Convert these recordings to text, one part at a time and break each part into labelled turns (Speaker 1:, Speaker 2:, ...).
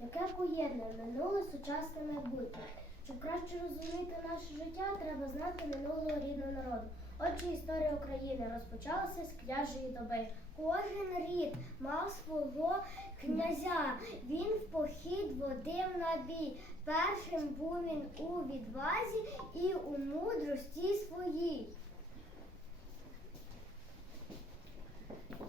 Speaker 1: яке поєднує минуле, сучасне майбутнє. Щоб краще розуміти наше життя, треба знати минулого рідного народу. Отже, історія України розпочалася з княжої доби. Кожен рід мав свого князя. Він в похід водив на бій. Першим був він у відвазі і у мудрості своїй.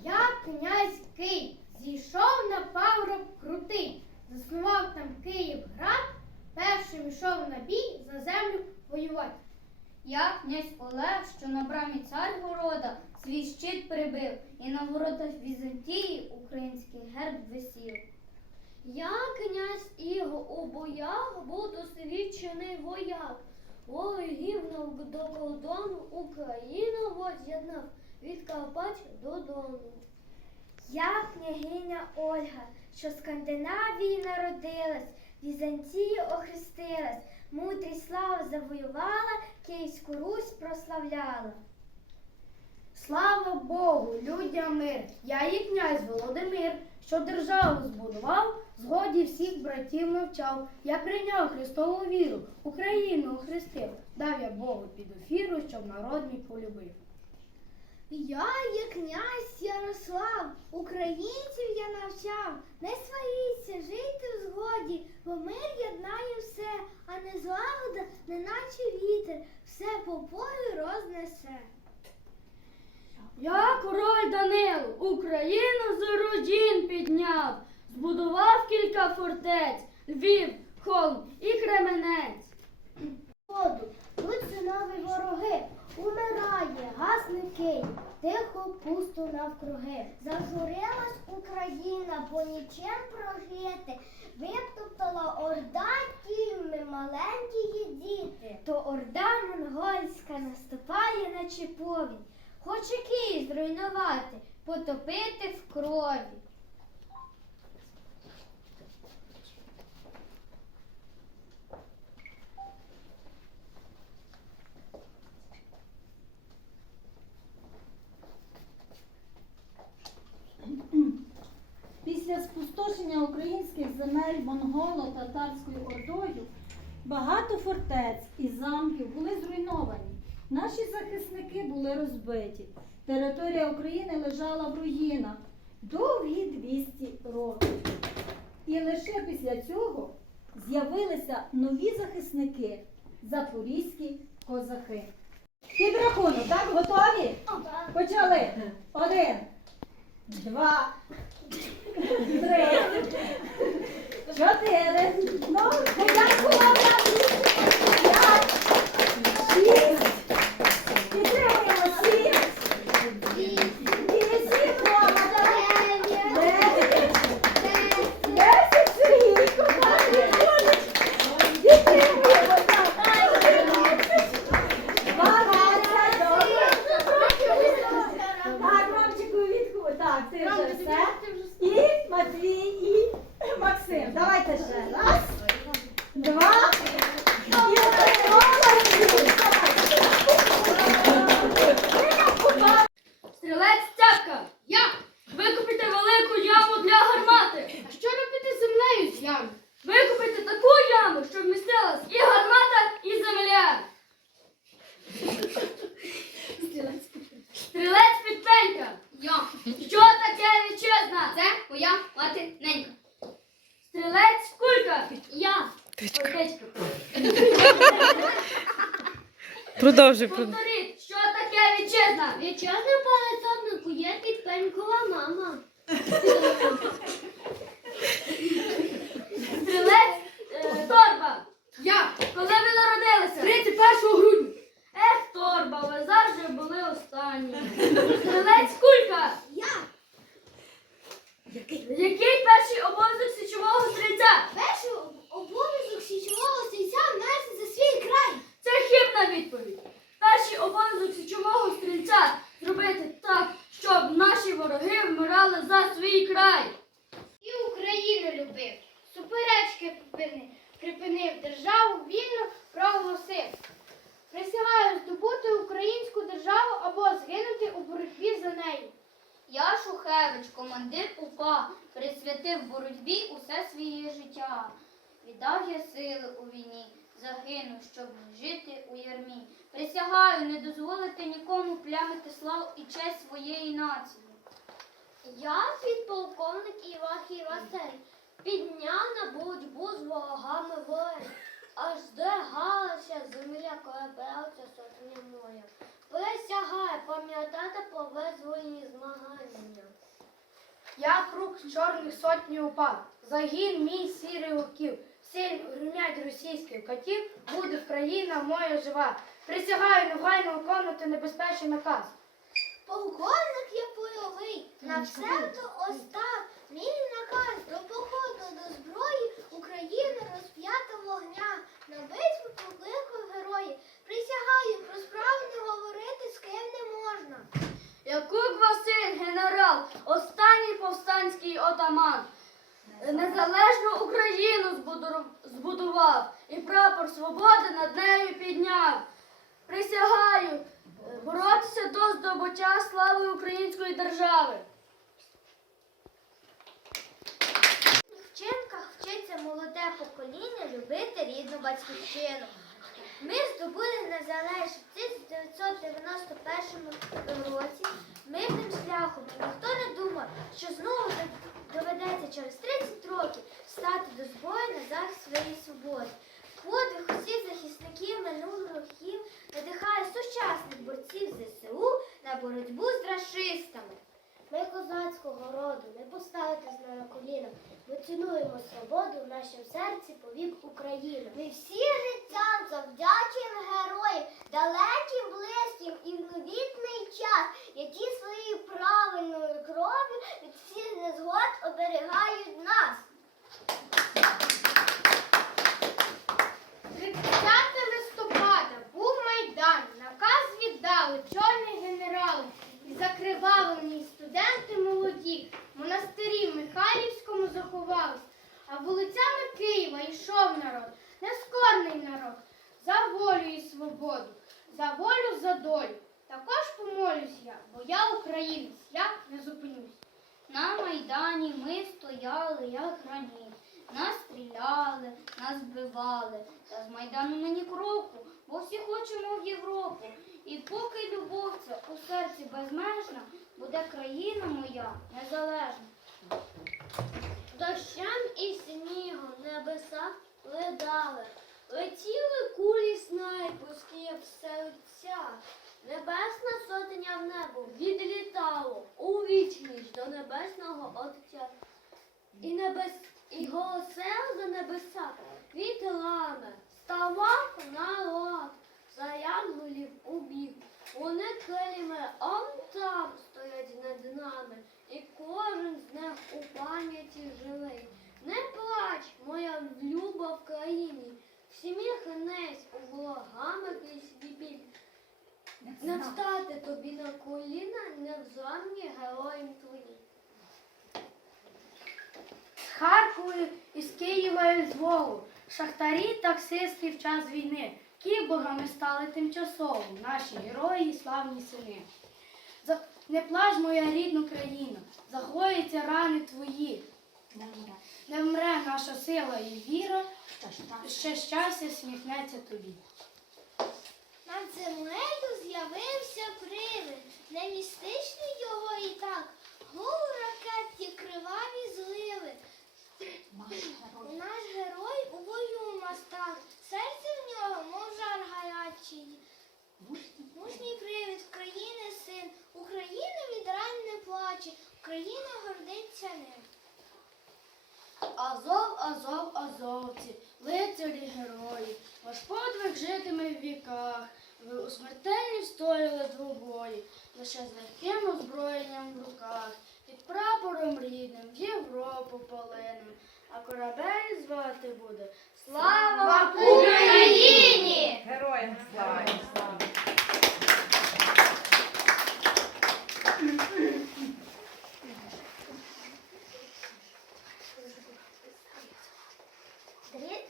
Speaker 2: Я князь Кий, зійшов на пагорб крутий, заснував там Київград, першим йшов на бій за землю воювати.
Speaker 3: Я князь Олег, брамі царгорода свій щит прибив, і на воротах Візантії український герб висів.
Speaker 1: Я князь Іго у боях був досвідчений вояк. Ворогів до кордону Україну воз'єднав від Карпат до Дону. Я княгиня Ольга, що в Скандинавії народилась, Візантії охрестилась, мудрість славу завоювала, Київську Русь прославляла.
Speaker 2: Слава Богу, людям мир. Я і князь Володимир, що державу збудував, згоді всіх братів навчав. Я прийняв Христову віру, Україну охрестив. Дав я Богу під офіру, щоб народ мій полюбив.
Speaker 1: Я є князь Ярослав, українців я навчав. Не сваріться, жийте в згоді, бо мир єднає все, а не злагода, неначе вітер, все по полю рознесе.
Speaker 2: Я король Данило, Україну з руїн підняв, збудував кілька фортець, Львів, Холм і Кременець.
Speaker 1: Тут синові вороги, умирає, гасне Київ, пусто навкруги. Зажурилась Україна, бо нічим прожити. Виптоптала орда тільми маленькі діти. То орда монгольська наступає на Чепові. Хоче Київ зруйнувати, потопити в крові.
Speaker 4: Багато фортець і замків були зруйновані. Наші захисники були розбиті. Територія України лежала в руїнах довгі 200 років. І лише після цього з'явилися нові захисники запорізькі козаки. Підрахунок, так, готові? Почали. Один, два, три, чотири, ну,
Speaker 2: ями? Викупити таку яму, щоб вмістилась і гармата, і земля! Стрілець підпенька! Я! Що таке вітчизна? Це моя мати ненька. Стрілець кулька! Я! Отечка.
Speaker 5: Продовжуй.
Speaker 2: Повторіть, що таке вітчизна?
Speaker 1: Вічазна палецовнику є підпенькова мама.
Speaker 2: Стрілець е, торба. Я. Коли ви народилися? 31 грудня. Ех, торба, ви завжди були останні. Стрілець кулька.
Speaker 1: Я
Speaker 2: Який перший обов'язок січового стрільця?
Speaker 1: перший обов'язок січового стрільця нести за свій край.
Speaker 2: Це хибна відповідь. Перший обов'язок січового стрільця зробити так, щоб наші вороги вмирали за свій край.
Speaker 1: І Україну любив, суперечки припинив, припинив державу вільно проголосив. Присягаю здобути українську державу або згинути у боротьбі за нею.
Speaker 3: Я Шухевич, командир УПА, присвятив боротьбі усе своє життя. Віддав я сили у війні, загинув, щоб жити у ярмі. Присягаю не дозволити нікому плямити славу і честь своєї нації.
Speaker 1: Я підполковник Івахій Василь, підняв на боротьбу з ворогами воїн, аж здригалася земля, коли брався сотні моя. Присягаю пам'ятати про визвольні змагання.
Speaker 2: Я круг чорних сотні упав, загін мій сірий вовків, всі гримять російських котів, буде Україна моя жива. Присягаю негайно виконувати небезпечний наказ.
Speaker 1: Полковник є бойовий, на псевдо Остап, мій наказ до походу до зброї України розп'ята вогня. На битву покликав герої. Присягаю, про справу не говорити з ким не можна.
Speaker 2: Якук Василь, генерал, останній повстанський отаман. Незалежну Україну збудував і прапор свободи над нею підняв. Присягаю е, боротися до здобуття слави української держави.
Speaker 1: В вчинках вчиться молоде покоління любити рідну батьківщину. Ми здобули незалежність в 1991 році мирним шляхом. І ніхто не думав, що знову доведеться через 30 років стати до зброї на захист своєї свободи. Подвиг усіх захисників минулих років надихає сучасних борців ЗСУ на боротьбу з расистами. Ми козацького роду, не поставити з нами коліна. Ми цінуємо свободу в нашому серці повік України. Ми всі життям завдячуємо героям, далеким, близьким і в новітний час, які від всіх незгод оберігають нас.
Speaker 2: 30 листопада був Майдан, наказ віддали чорні генерали і закривавлені студенти молоді монастирі в Михайлівському заховались, а вулицями Києва йшов народ, нескорний народ, за волю і свободу, за волю, за долю. Також помолюсь я, бо я українець, я не зупинюсь.
Speaker 3: На Майдані ми стояли, як граніт. Нас стріляли, нас вбивали. Та з Майдану ми ні кроку, бо всі хочемо в Європу. І поки любов ця у серці безмежна, буде країна моя незалежна.
Speaker 1: Дощем і снігом небеса ледали, летіли кулі снайперські в серця. Небесна сотня в небо відлітало у вічність до небесного Отця. І небес і голосив за небеса вітрами, ставав народ, за янголів у бік. Вони крилями он там стоять над нами, і кожен з них у пам'яті живий. Не плач, моя люба в країні, всіміхнись у ворогами крізь біль. Не встати тобі на коліна, невзламні героїм твої.
Speaker 2: З Харкова, із Києва і Львову, шахтарі, таксисти в час війни, кіборгами стали тимчасово наші герої і славні сини. За- Не плач, моя рідна країна, загоїться рани твої. Не вмре наша сила і віра, ще щастя сміхнеться тобі.
Speaker 1: Над землею з'явився привид, не містичний його і так, гул ракет і криваві зливи. Наш герой у бою мастак, серце в нього, мов жар гарячий. Мужній привід країни син, Україна від ран не плаче, Україна гордиться ним.
Speaker 2: Азов, Азов, азовці, лицарі герої, ваш подвиг житиме в віках. Ви у смертельні встояли двобої, лише з легким озброєнням в руках, під прапором рідним в Європу а корабель звати буде Слава
Speaker 3: Україні!
Speaker 4: Героям слава!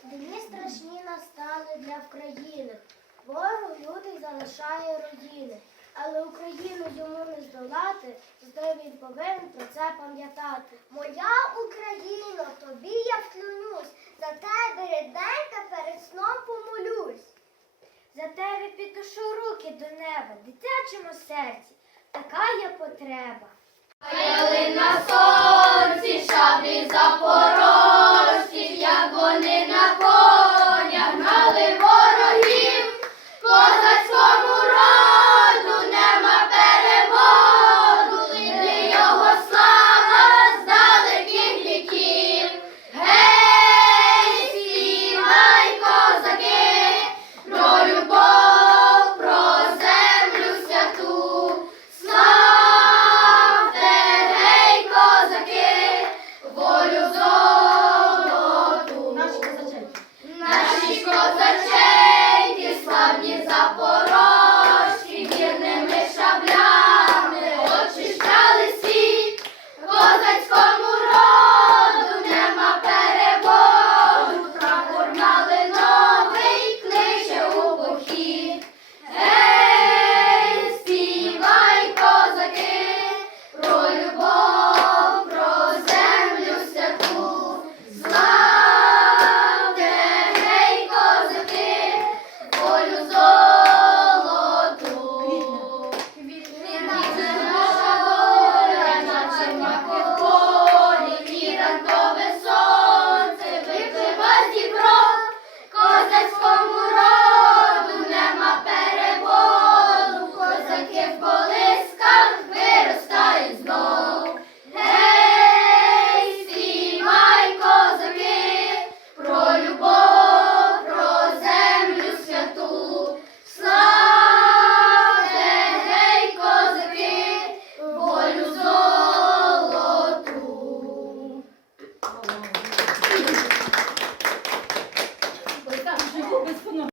Speaker 1: Дні страшні настали для України. Ворог лютий залишає родини,
Speaker 5: але Україну йому не здолати, зате він повинен про це пам'ятати. Моя Україна, тобі я вклюнюсь, за тебе рідненька перед сном помолюсь. За тебе підношу руки до неба, дитячому серці, така є потреба.